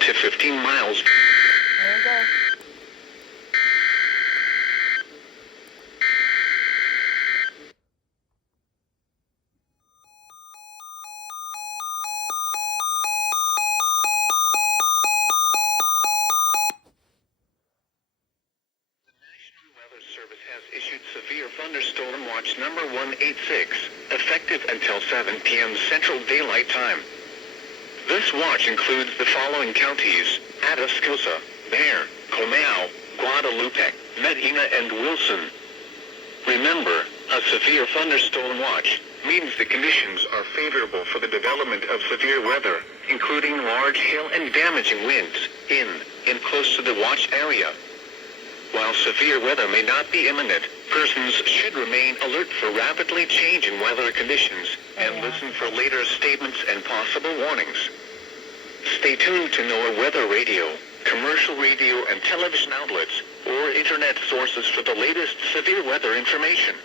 10 to 15 miles. There we go. Service has issued severe thunderstorm watch number 186, effective until 7 p.m. Central Daylight Time. This watch includes the following counties: Atascosa, Bexar, Comau, Guadalupe, Medina, and Wilson. Remember, a severe thunderstorm watch means the conditions are favorable for the development of severe weather, including large hail and damaging winds, in close to the watch area. While severe weather may not be imminent, persons should remain alert for rapidly changing weather conditions and listen for later statements and possible warnings. Stay tuned to NOAA weather radio, commercial radio and television outlets, or internet sources for the latest severe weather information.